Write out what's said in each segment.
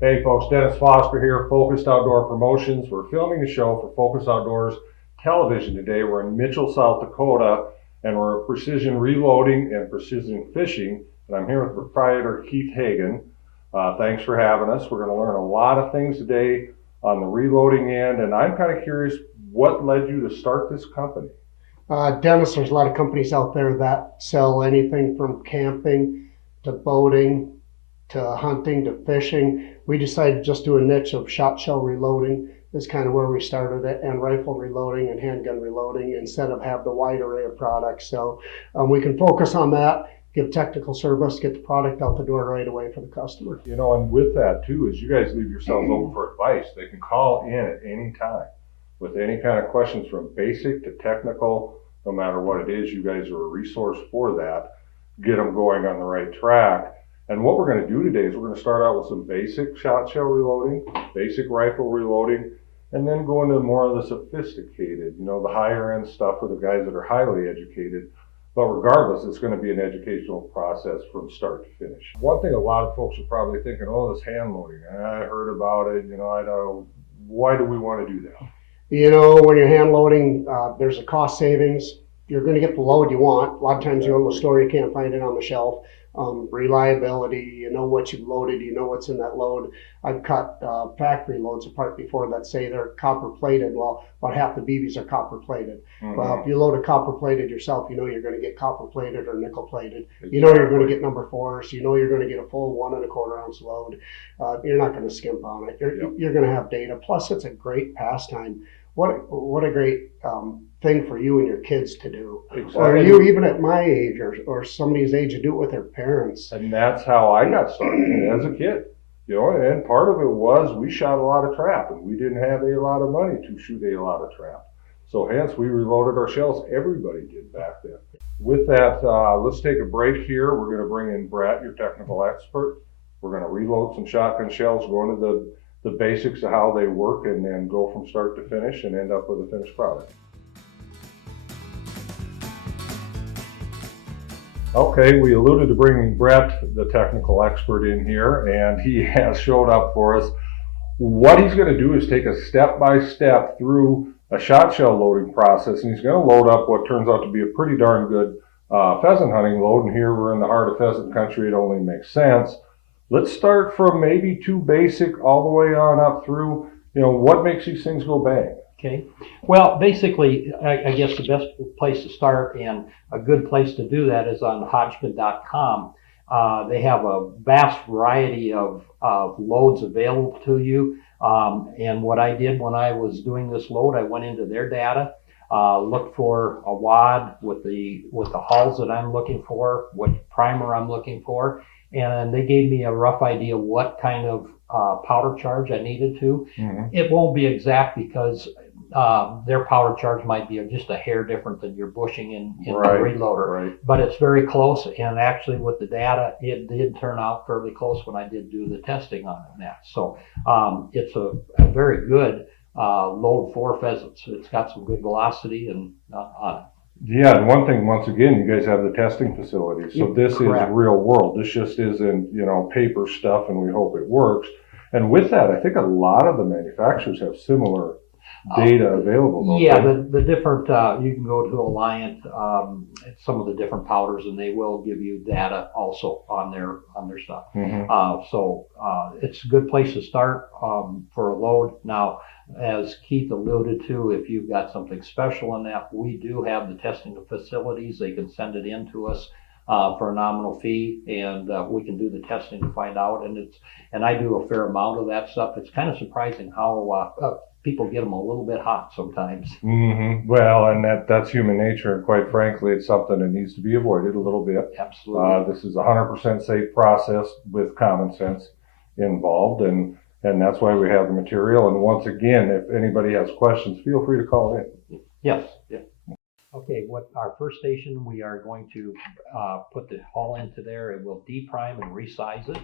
Hey folks, Dennis Foster here, Focused Outdoor Promotions. We're filming a show for Focus Outdoors Television today. We're in Mitchell, South Dakota, and we're at Precision Reloading and Precision Fishing. And I'm here with proprietor Keith Hagan. Thanks for having us. We're going to learn a lot of things today on the reloading end, and I'm kind of curious what led you to start this company? Dennis, there's a lot of companies out there that sell anything from camping to boating to hunting to fishing. We decided to just do a niche of shot shell reloading. Is kind of where we started it, and rifle reloading and handgun reloading instead of have the wide array of products. So we can focus on that, give technical service, get the product out the door right away for the customer. You know, and with that too, is you guys leave yourselves open for advice. They can call in at any time with any kind of questions from basic to technical, no matter what it is. You guys are a resource for that. Get them going on the right track. And what we're going to do today is we're going to start out with some basic shot shell reloading, basic rifle reloading, and then go into more of the sophisticated, you know, the higher end stuff for the guys that are highly educated. But regardless, it's going to be an educational process from start to finish. One thing a lot of folks are probably thinking, oh, this hand loading, I heard about it, you know, I know, why do we want to do that? You know, when you're hand loading, there's a cost savings. You're going to get the load you want. A lot of times you go to the store, you can't find it on the shelf. Reliability, you know what you've loaded, you know what's in that load. I've cut factory loads apart before that say they're copper plated. Well, about half the BBs are copper plated. Well, if you load a copper plated yourself, you know you're going to get copper plated or nickel plated. You know you're going to get number fours. You know you're going to get a full 1¼ ounce load. You're not going to skimp on it. You're going to have data. Plus, it's a great pastime. What a great thing for you and your kids to do. Exactly. Or you even at my age or somebody's age to do it with their parents. And that's how I got started as a kid. You know, and part of it was we shot a lot of trap, and we didn't have a lot of money to shoot a lot of trap. So hence we reloaded our shells. Everybody did back then. With that, let's take a break here. We're going to bring in Brett, your technical expert. We're going to reload some shotgun shells, go into the basics of how they work, and then go from start to finish and end up with a finished product. Okay, we alluded to bringing Brett, the technical expert, in here, and he has showed up for us. What he's going to do is take a step-by-step through a shot shell loading process, and he's going to load up what turns out to be a pretty darn good pheasant hunting load. And here we're in the heart of pheasant country, it only makes sense. Let's start from maybe too basic all the way on up through, you know, what makes these things go bang? Okay. Well, basically, I guess the best place to start and a good place to do that is on Hodgkin.com. They have a vast variety of loads available to you. And what I did when I was doing this load, I went into their data, looked for a wad with the hulls that I'm looking for, what primer I'm looking for, and they gave me a rough idea what kind of powder charge I needed to. Mm-hmm. It won't be exact because their powder charge might be just a hair different than your bushing in right, the reloader, right. But it's very close, and actually with the data, it did turn out fairly close when I did do the testing on that. So it's a very good load for pheasants. It's got some good velocity and on it. Yeah, and one thing, once again, you guys have the testing facilities. So this Correct. Is real world. This just isn't, you know, paper stuff and we hope it works. And with that, I think a lot of the manufacturers have similar data available. Yeah, the different, you can go to Alliant, some of the different powders, and they will give you data also on their stuff. Mm-hmm. So it's a good place to start for a load. Now, as Keith alluded to, if you've got something special in that, we do have the testing facilities. They can send it in to us for a nominal fee, and we can do the testing to find out. And I do a fair amount of that stuff. It's kind of surprising how people get them a little bit hot sometimes. Mm-hmm. Well, and that's human nature, and quite frankly, it's something that needs to be avoided a little bit. Absolutely. This is a 100% safe process with common sense involved, and that's why we have the material. And once again, if anybody has questions, feel free to call in. Yes. Yeah. Okay, what our first station, we are going to put the hull into there. It will deprime and resize it.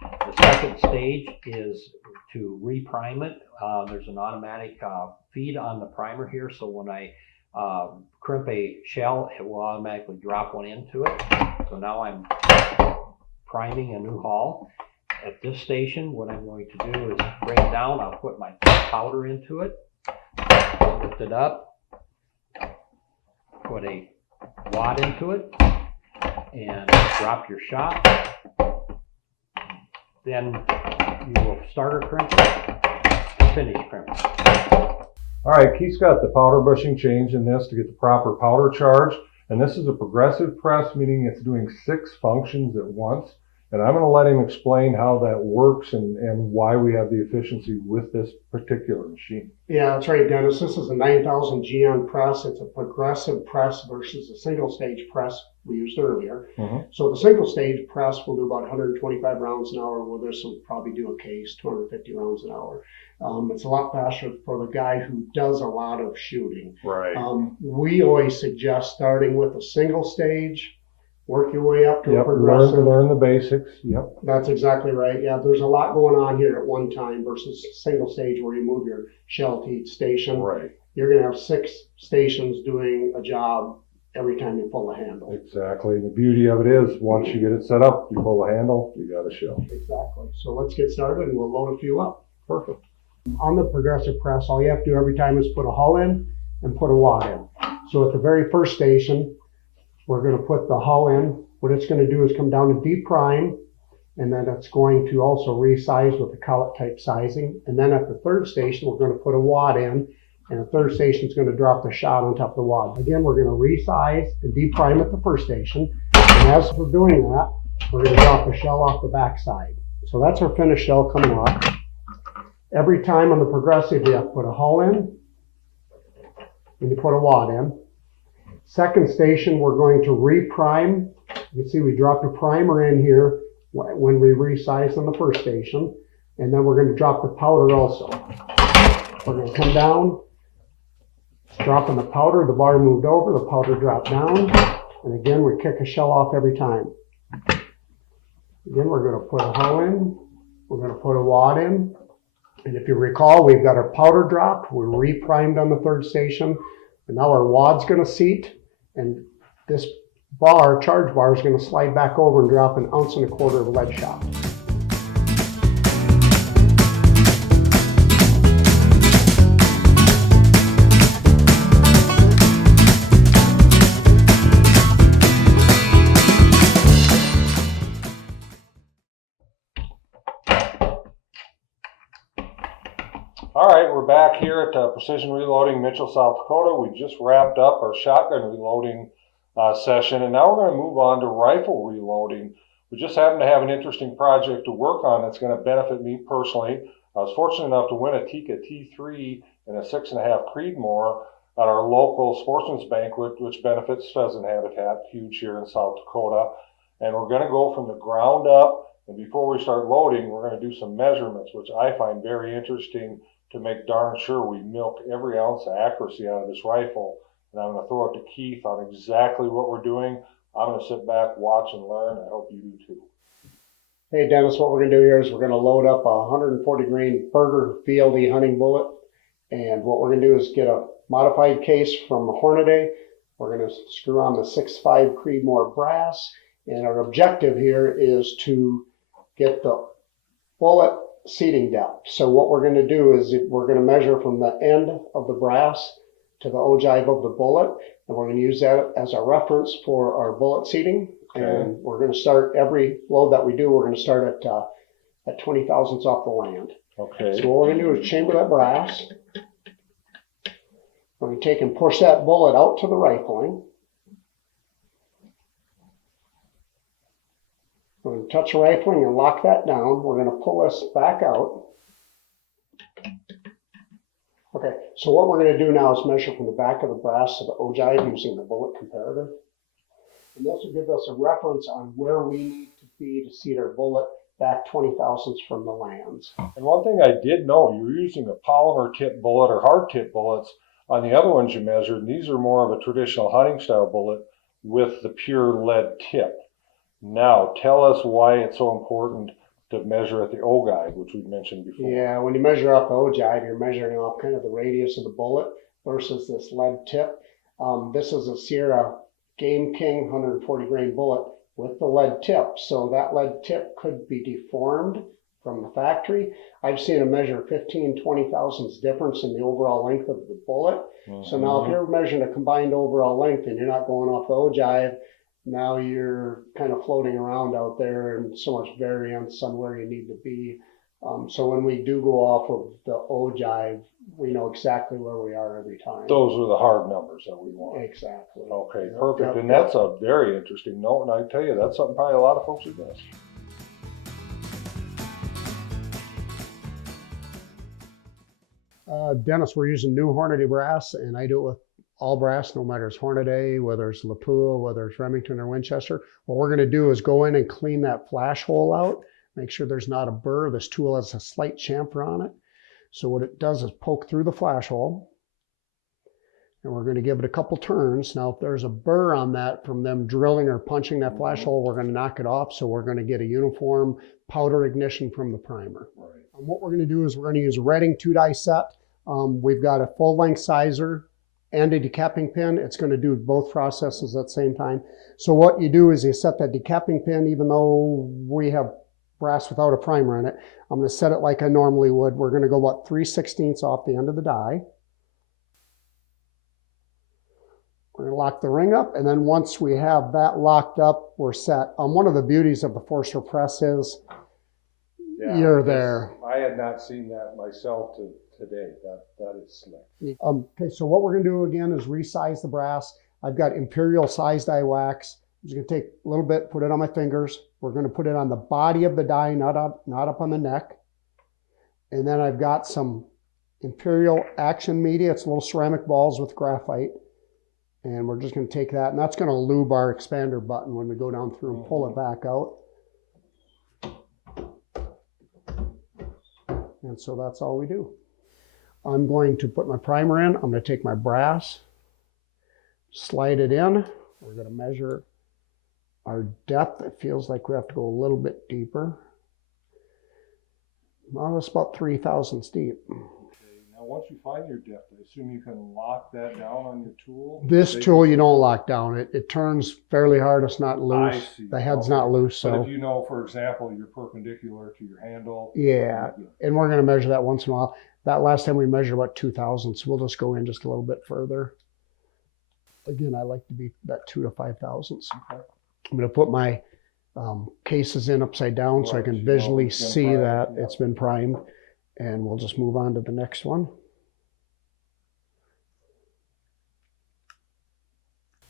The second stage is to reprime it. There's an automatic feed on the primer here, so when I crimp a shell, it will automatically drop one into it. So now I'm priming a new hull. At this station, what I'm going to do is bring it down. I'll put my powder into it, lift it up, put a wad into it, and drop your shot. Then you will start a crimper, finish crimper. All right, Keith's got the powder bushing change in this to get the proper powder charge. And this is a progressive press, meaning it's doing 6 functions at once. And I'm going to let him explain how that works and why we have the efficiency with this particular machine. Yeah, that's right, Dennis. This is a 9,000 Geon press. It's a progressive press versus a single stage press we used earlier. So the single stage press will do about 125 rounds an hour, where this will probably do a case 250 rounds an hour. It's a lot faster for the guy who does a lot of shooting. Right. We always suggest starting with a single stage, work your way up to a progressive. Learn the basics. Yep. That's exactly right. Yeah, there's a lot going on here at one time versus single stage where you move your shell to each station. Right. You're going to have 6 stations doing a job every time you pull the handle. Exactly. The beauty of it is once you get it set up, you pull the handle, you got a shell. Exactly. So let's get started and we'll load a few up. Perfect. On the progressive press, all you have to do every time is put a hull in and put a wad in. So at the very first station, we're going to put the hull in. What it's going to do is come down and deprime, and then it's going to also resize with the collet type sizing. And then at the third station, we're going to put a wad in, and the third station is going to drop the shot on top of the wad. Again, we're going to resize and deprime at the first station. And as we're doing that, we're going to drop the shell off the back side. So that's our finished shell coming off. Every time on the progressive, you have to put a hull in, and you put a wad in. Second station, we're going to reprime. You can see we dropped a primer in here when we resized on the first station. And then we're going to drop the powder also. We're going to come down, dropping the powder, the bar moved over, the powder dropped down. And again, we kick a shell off every time. Again, we're going to put a hull in. We're going to put a wad in. And if you recall, we've got our powder dropped. We're reprimed on the third station. And now our wad's going to seat. And this bar, charge bar, is going to slide back over and drop 1.25 ounces of lead shot. All right, we're back here at Precision Reloading, Mitchell, South Dakota. We just wrapped up our shotgun reloading session, and now we're going to move on to rifle reloading. We just happen to have an interesting project to work on that's going to benefit me personally. I was fortunate enough to win a Tikka T3 and a 6.5 Creedmoor at our local sportsman's banquet, which benefits pheasant habitat, huge here in South Dakota. And we're going to go from the ground up, and before we start loading, we're going to do some measurements, which I find very interesting, to make darn sure we milk every ounce of accuracy out of this rifle. And I'm going to throw it to Keith on exactly what we're doing. I'm going to sit back, watch, and learn. I hope you do too. Hey Dennis, what we're going to do here is we're going to load up a 140 grain Berger VLD hunting bullet. And what we're going to do is get a modified case from Hornady. We're going to screw on the 6.5 Creedmoor brass. And our objective here is to get the bullet seating depth. So what we're going to do is we're going to measure from the end of the brass to the ogive of the bullet, and we're going to use that as a reference for our bullet seating. Okay. And we're going to start every load that we do. We're going to start at 20 thousandths off the land. Okay. So what we're going to do is chamber that brass. We're going to take and push that bullet out to the rifling. We're going to touch the rifling and lock that down. We're going to pull this back out. Okay, so what we're going to do now is measure from the back of the brass to the ogive using the bullet comparator. And this will give us a reference on where we need to be to seat our bullet back 20 thousandths from the lands. And one thing I did know, you were using a polymer tip bullet or hard tip bullets on the other ones you measured. These are more of a traditional hunting style bullet with the pure lead tip. Now, tell us why it's so important to measure at the ogive, which we've mentioned before. Yeah, when you measure off the ogive, you're measuring off kind of the radius of the bullet versus this lead tip. This is a Sierra Game King 140 grain bullet, with the lead tip. So that lead tip could be deformed from the factory. I've seen a measure 15, 20 thousandths difference in the overall length of the bullet. So now if you're measuring a combined overall length and you're not going off the ogive, now you're kind of floating around out there and so much variance on where you need to be. So when we do go off of the ogive, we know exactly where we are every time. Those are the hard numbers that we want. Exactly. Okay, Yep, perfect. yep, And yep. that's a very interesting note, and I tell you, that's something probably a lot of folks would miss. Dennis, we're using new Hornady brass, and I do it with all brass, no matter it's Hornady, whether it's Lapua, whether it's Remington or Winchester. What we're going to do is go in and clean that flash hole out, make sure there's not a burr. This tool has a slight chamfer on it. So what it does is poke through the flash hole, and we're going to give it a couple turns. Now, if there's a burr on that from them drilling or punching that flash hole, we're going to knock it off. So we're going to get a uniform powder ignition from the primer. Right. And what we're going to do is we're going to use a Redding 2-die set. We've got a full-length sizer and a decapping pin. It's going to do both processes at the same time. So what you do is you set that decapping pin, even though we have brass without a primer in it, I'm going to set it like I normally would. We're going to go about 3/16 off the end of the die. We're going to lock the ring up, and then once we have that locked up, we're set. One of the beauties of the Forster press is you're there. I had not seen that myself today. That is slick. Okay, so what we're going to do again is resize the brass. I've got imperial sized die wax. I'm just going to take a little bit, put it on my fingers. We're going to put it on the body of the die, not up on the neck. And then I've got some imperial action media. It's little ceramic balls with graphite. And we're just going to take that, and that's going to lube our expander button when we go down through and pull it back out. And so that's all we do. I'm going to put my primer in. I'm going to take my brass, slide it in. We're going to measure our depth. It feels like we have to go a little bit deeper. Well, it's about 3 thousandths deep. Now, once you find your depth, I assume you can lock that down on your tool? This tool you don't lock down. It turns fairly hard. It's not loose. I see. The head's Okay. not loose. But So if you know, for example, you're perpendicular to your handle. yeah, and we're going to measure that once in a while. That last time we measured about 2 thousandths. We'll just go in just a little bit further. Again, I like to be that 2 to 5 thousandths. Okay. I'm going to put my cases in upside down so I Right, can so visually it's been see primed, that yeah. it's been primed. And we'll just move on to the next one.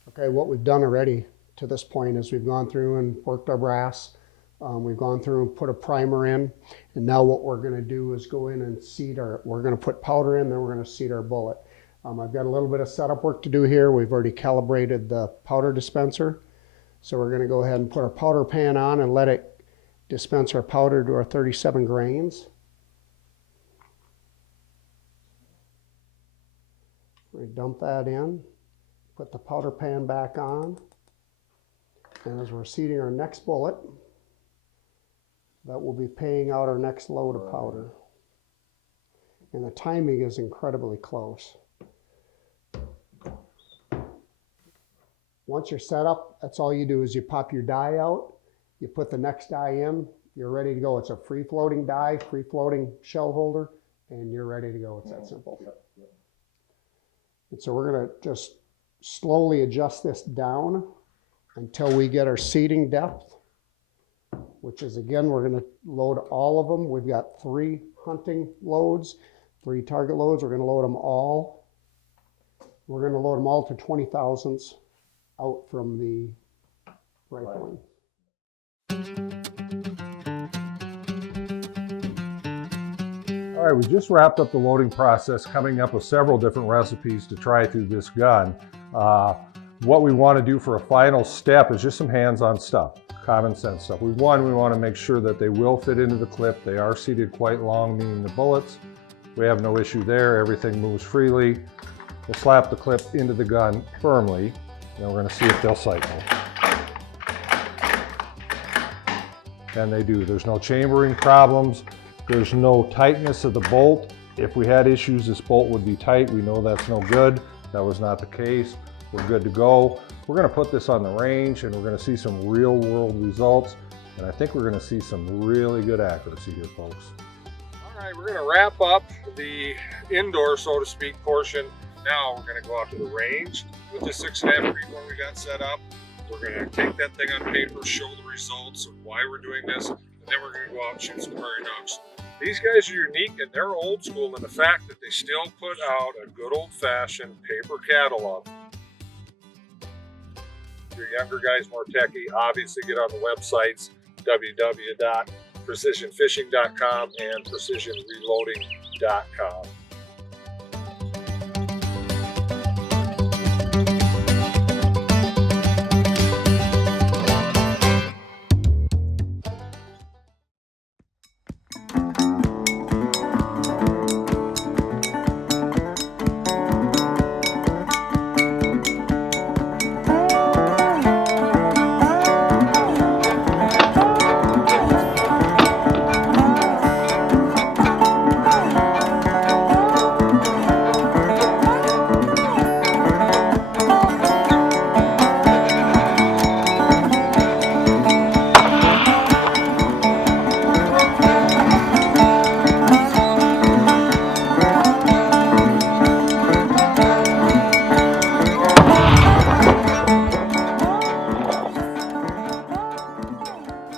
Okay, what we've done already to this point is we've gone through and worked our brass. We've gone through and put a primer in. And now what we're going to do is go in and seat we're going to put powder in, then we're going to seat our bullet. I've got a little bit of setup work to do here. We've already calibrated the powder dispenser. So we're going to go ahead and put our powder pan on and let it dispense our powder to our 37 grains. We dump that in, put the powder pan back on, and as we're seating our next bullet, that will be paying out our next load of powder. And the timing is incredibly close. Once you're set up, that's all you do is you pop your die out, you put the next die in, you're ready to go. It's a free-floating die, free-floating shell holder, and you're ready to go. It's that simple. Yep. And so we're going to just slowly adjust this down until we get our seating depth, which is, again, we're going to load all of them. We've got 3 hunting loads, 3 target loads. We're going to load them all. We're going to load them all to 20 thousandths out from the rifling. All right, we just wrapped up the loading process, coming up with several different recipes to try through this gun. What we want to do for a final step is just some hands-on stuff, common sense stuff. We want to make sure that they will fit into the clip. They are seated quite long, meaning the bullets. We have no issue there. Everything moves freely. We'll slap the clip into the gun firmly, and we're going to see if they'll cycle. And they do. There's no chambering problems. There's no tightness of the bolt. If we had issues, this bolt would be tight. We know that's no good. That was not the case. we're good to go. We're gonna put this on the range and we're gonna see some real world results. And I think we're gonna see some really good accuracy here, folks. All right, we're gonna wrap up the indoor, so to speak, portion. Now we're gonna go out to the range with the 6.5 Creedmoor we got set up. We're gonna take that thing on paper, show the results of why we're doing this, and then we're gonna go out and shoot some prairie dogs. These guys are unique and they're old school in the fact that they still put out a good old-fashioned paper catalog. If you're younger guys, more techie, obviously get on the websites www.precisionfishing.com and precisionreloading.com.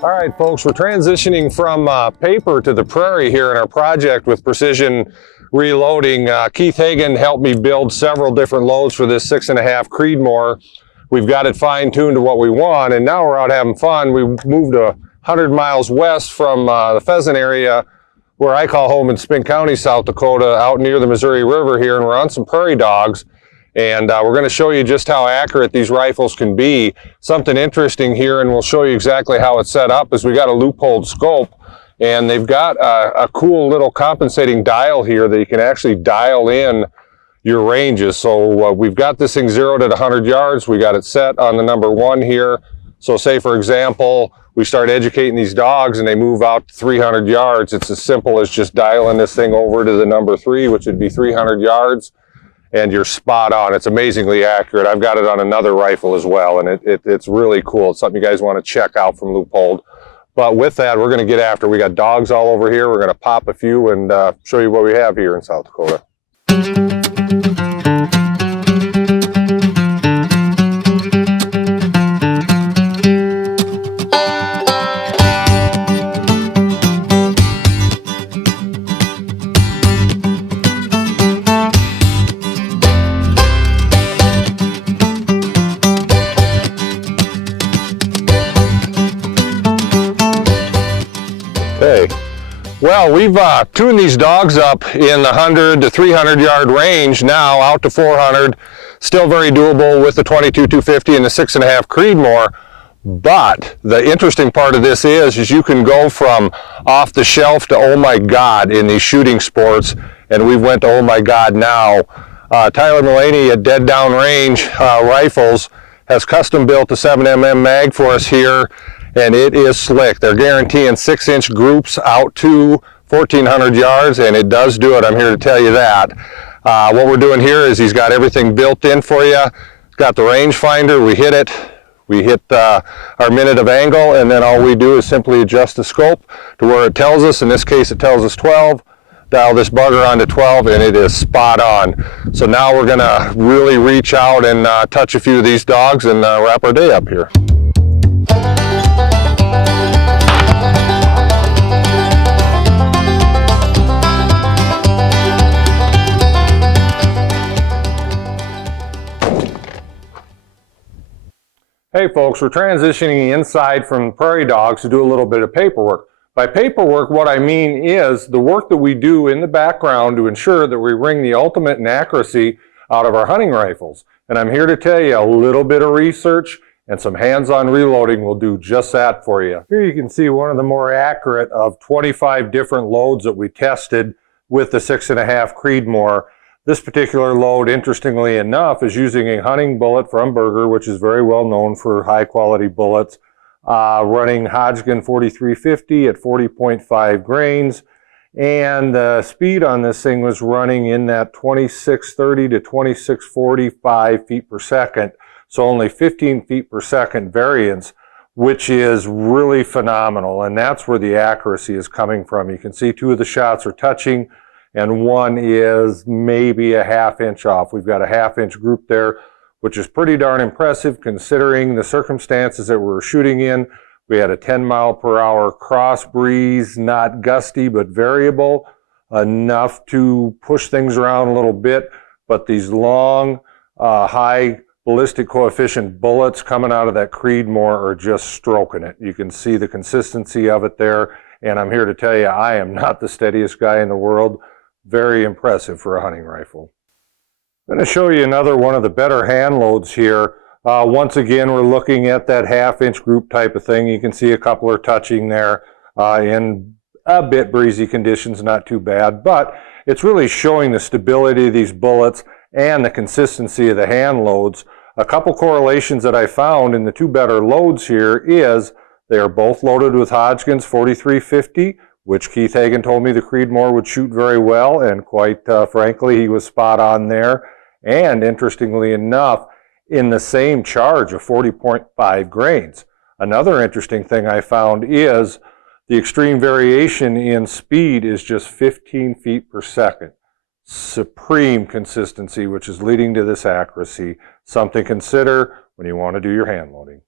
All right, folks, we're transitioning from paper to the prairie here in our project with Precision Reloading. Keith Hagan helped me build several different loads for this 6.5 Creedmoor. We've got it fine-tuned to what we want, and now we're out having fun. We moved 100 miles west from the pheasant area where I call home in Spink County, South Dakota, out near the Missouri River here, and we're on some prairie dogs. And we're going to show you just how accurate these rifles can be. Something interesting here, and we'll show you exactly how it's set up, is we got a loophole scope, and they've got a cool little compensating dial here that you can actually dial in your ranges. So we've got this thing zeroed at 100 yards. We got it set on the number 1 here. So say, for example, we start educating these dogs and they move out to 300 yards. It's as simple as just dialing this thing over to the number 3, which would be 300 yards. And you're spot on. It's amazingly accurate. I've got it on another rifle as well, and it's really cool. It's something you guys want to check out from Loophole. But with that, we're going to get after. We got dogs all over here. We're going to pop a few and show you what we have here in South Dakota. Okay, well, we've tuned these dogs up in the 100 to 300 yard range now out to 400. Still very doable with the 22-250 and the 6.5 Creedmoor. But the interesting part of this is you can go from off the shelf to oh my God in these shooting sports, and we went to oh my God now. Tyler Mullaney at Dead Down Range Rifles has custom built a 7mm mag for us here, and it is slick. They're guaranteeing 6-inch groups out to 1,400 yards, and it does do it. I'm here to tell you that. What we're doing here is he's got everything built in for you. Got the rangefinder. We hit it. We hit our minute of angle, and then all we do is simply adjust the scope to where it tells us. In this case, it tells us 12. Dial this bugger onto 12, and it is spot on. So now we're gonna really reach out and touch a few of these dogs and wrap our day up here. Hey folks, we're transitioning inside from prairie dogs to do a little bit of paperwork. By paperwork, what I mean is the work that we do in the background to ensure that we wring the ultimate in accuracy out of our hunting rifles. And I'm here to tell you a little bit of research and some hands-on reloading will do just that for you. Here you can see one of the more accurate of 25 different loads that we tested with the 6.5 Creedmoor. This particular load, interestingly enough, is using a hunting bullet from Berger, which is very well known for high quality bullets, running Hodgkin 4350 at 40.5 grains. And the speed on this thing was running in that 2630 to 2645 feet per second. So only 15 feet per second variance, which is really phenomenal. And that's where the accuracy is coming from. You can see 2 of the shots are touching and 1 is maybe a ½ inch off. We've got a ½ inch group there, which is pretty darn impressive considering the circumstances that we were shooting in. We had a 10-mile-per-hour cross breeze, not gusty, but variable, enough to push things around a little bit. But these long, high ballistic coefficient bullets coming out of that Creedmoor are just stroking it. You can see the consistency of it there. And I'm here to tell you, I am not the steadiest guy in the world. Very impressive for a hunting rifle. I'm going to show you another one of the better hand loads here. Once again, we're looking at that ½ inch group type of thing. You can see a couple are touching there in a bit breezy conditions, not too bad, but it's really showing the stability of these bullets and the consistency of the hand loads. A couple correlations that I found in the 2 better loads here is they are both loaded with Hodgkin's 4350, which Keith Hagen told me the Creedmoor would shoot very well, and quite frankly, he was spot on there. And interestingly enough, in the same charge of 40.5 grains. Another interesting thing I found is the extreme variation in speed is just 15 feet per second. Supreme consistency, which is leading to this accuracy. Something to consider when you want to do your hand loading.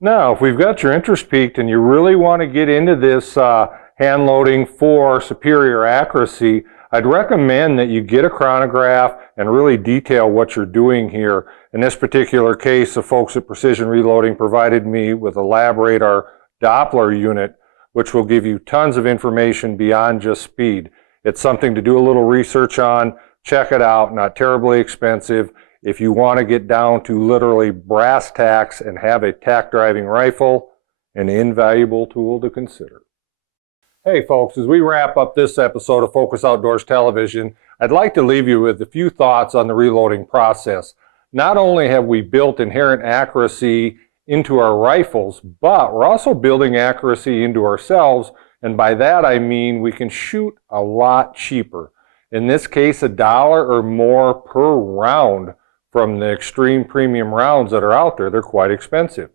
Now, if we've got your interest peaked and you really want to get into this hand loading for superior accuracy, I'd recommend that you get a chronograph and really detail what you're doing here. In this particular case, the folks at Precision Reloading provided me with a lab radar Doppler unit, which will give you tons of information beyond just speed. It's something to do a little research on. Check it out, not terribly expensive. If you want to get down to literally brass tacks and have a tack driving rifle, an invaluable tool to consider. Hey folks, as we wrap up this episode of Focus Outdoors Television, I'd like to leave you with a few thoughts on the reloading process. Not only have we built inherent accuracy into our rifles, but we're also building accuracy into ourselves, and by that I mean we can shoot a lot cheaper. In this case, $1 or more per round from the extreme premium rounds that are out there. They're quite expensive.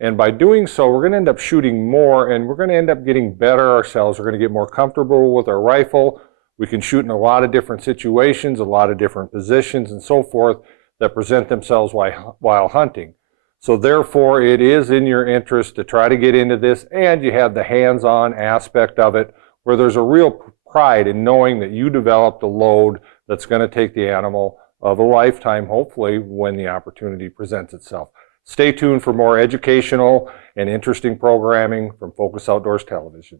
And by doing so, we're going to end up shooting more, and we're going to end up getting better ourselves. We're going to get more comfortable with our rifle. We can shoot in a lot of different situations, a lot of different positions, and so forth that present themselves while hunting. So therefore, it is in your interest to try to get into this, and you have the hands-on aspect of it, where there's a real pride in knowing that you developed a load that's going to take the animal of a lifetime, hopefully, when the opportunity presents itself. Stay tuned for more educational and interesting programming from Focus Outdoors Television.